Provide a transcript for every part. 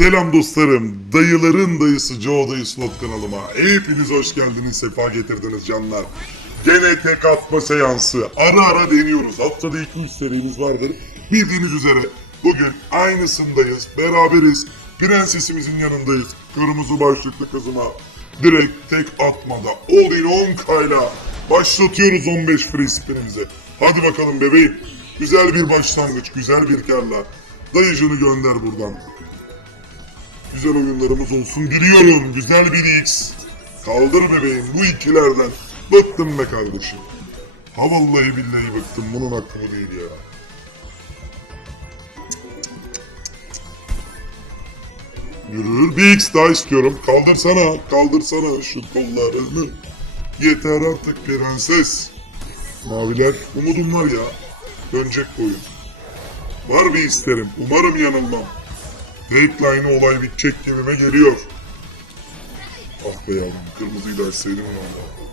Selam dostlarım. Dayıların dayısı Joe Dayı Slot kanalıma. Hepiniz hoş geldiniz, sefa getirdiniz canlar. Gene tek atma seansı. Ara ara deniyoruz. Haftada 2-3 serimiz vardır. Bildiğiniz üzere bugün aynısındayız. Beraberiz. Prensesimizin yanındayız. Kırmızı başlıklı kızıma direkt tek atmada all in 10 kayla başlatıyoruz 15 free spinimizi. Hadi bakalım bebeğim. Güzel bir başlangıç, güzel bir karla. Dayıcını gönder buradan. Güzel oyunlarımız olsun biliyorum. Güzel bir X. Kaldır bebeğim bu ikilerden. Bıktım be kardeşim. Ha vallahi billahi bıktım. Bunun hakkı değil ya. Yürür. Bir X daha istiyorum. Kaldırsana. Kaldırsana şu kollarını. Yeter artık prenses. Maviler umudum var ya. Dönecek bu oyun. Var bir isterim. Umarım yanılmam. Deadline'ı olay bitecek gibime geliyor. Ah be yavrum, kırmızıyı da açsaydım valla.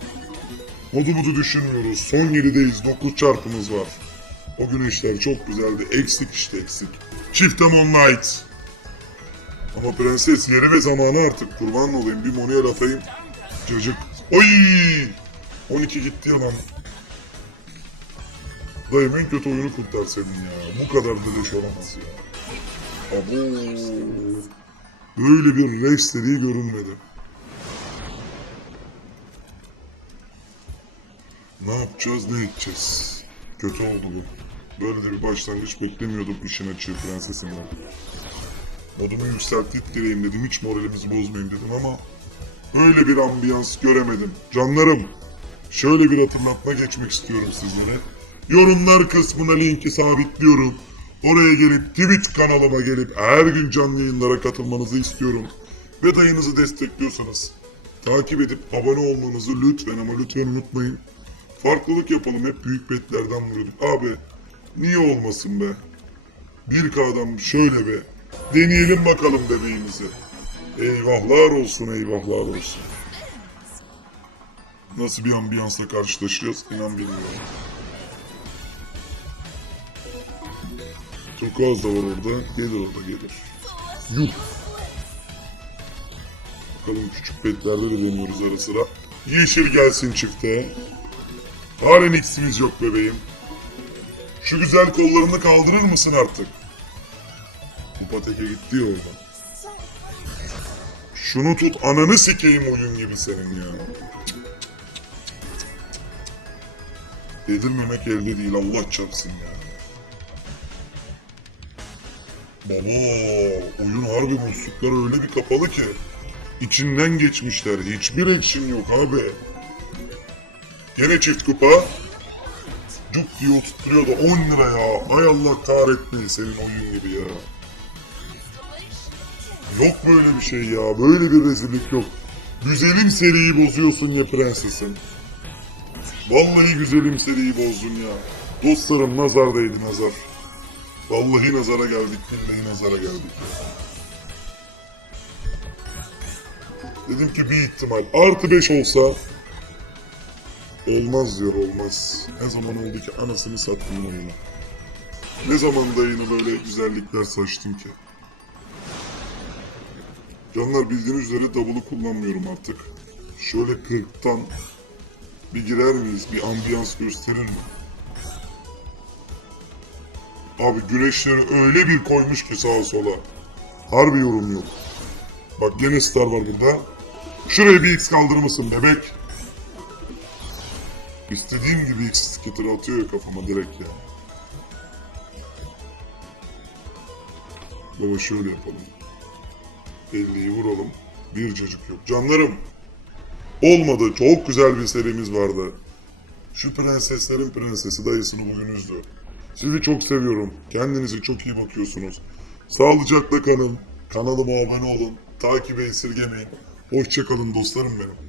Modumuzu düşünmüyoruz. Son 7'deyiz. 9 çarpımız var. O güneşler çok güzeldi. Eksik işte eksik. Çift Amon Knight. Ama prenses yeri ve zamanı artık. Kurban olayım. Bir Moni'ye atayım. Cacık. Oy! 12 gitti ya lan. Dayım en kötü oyunu kurtar senin ya. Bu kadar da leş olamaz ya. Böyle bir restleri görünmedi. Ne yapacağız ne edeceğiz? Kötü oldu bu. Böyle de bir başlangıç beklemiyordum işin açığı prensesimden. Modumu yükseltip gireyim dedim. Hiç moralimizi bozmayayım dedim ama öyle bir ambiyans göremedim. Canlarım şöyle bir hatırlatma geçmek istiyorum sizlere. Yorumlar kısmına linki sabitliyorum. Oraya gelip Twitch kanalıma gelip her gün canlı yayınlara katılmanızı istiyorum. Ve dayınızı destekliyorsanız takip edip abone olmanızı lütfen ama lütfen unutmayın. Farklılık yapalım hep büyük betlerden vuruyorduk. Abi niye olmasın be? Bir adam şöyle be. Deneyelim bakalım bebeğimizi. Eyvahlar olsun eyvahlar olsun. Nasıl bir ambiyansla karşılaşacağız inan bilmiyorum. Çok az da var orada. Gelir orada gelir. Yuh. Bakalım küçük petlerde de deniyoruz ara sıra. Yeşil gelsin çifte. Halen X'imiz yok bebeğim. Şu güzel kollarını kaldırır mısın artık? Kupa teke gitti ya oradan. Şunu tut ananı sikeyim oyun gibi senin ya. Yedirmemek elde değil Allah çarpsın ya. Baba oyun harbi musluklar öyle bir kapalı ki içinden geçmişler. Hiçbir action yok abi. Gene çift kupa. Cuk diye oturtturuyor da 10 lira ya. Hay Allah kahretmeyin senin oyun gibi ya. Yok böyle bir şey ya. Böyle bir rezillik yok. Güzelim seriyi bozuyorsun ya prensesim. Vallahi güzelim seriyi bozdun ya. Dostlarım nazar değdi nazar. Vallahi nazara geldik, billahi nazara geldik. Dedim ki bir ihtimal artı 5 olsa olmaz diyor olmaz. Ne zaman oldu ki anasını sattım oyunu. Ne zaman dayını böyle güzellikler saçtım ki. Canlar bildiğiniz üzere double'ı kullanmıyorum artık. Şöyle 40'tan bir girer miyiz? Bir ambiyans gösterir mi? Abi güneşleri öyle bir koymuş ki sağa sola. Harbi yorum yok. Bak gene star var burada. Şuraya bir X kaldırır mısın bebek? İstediğim gibi X skitter atıyor kafama direkt ya. Baba şöyle yapalım. 50'yi vuralım. Bir cacık yok. Canlarım. Olmadı. Çok güzel bir serimiz vardı. Şu prenseslerin prensesi dayısını bugün üzdü. Sizi çok seviyorum. Kendinize çok iyi bakıyorsunuz. Sağlıcakla kalın. Kanalıma abone olun. Takibi esirgemeyin. Hoşçakalın dostlarım benim.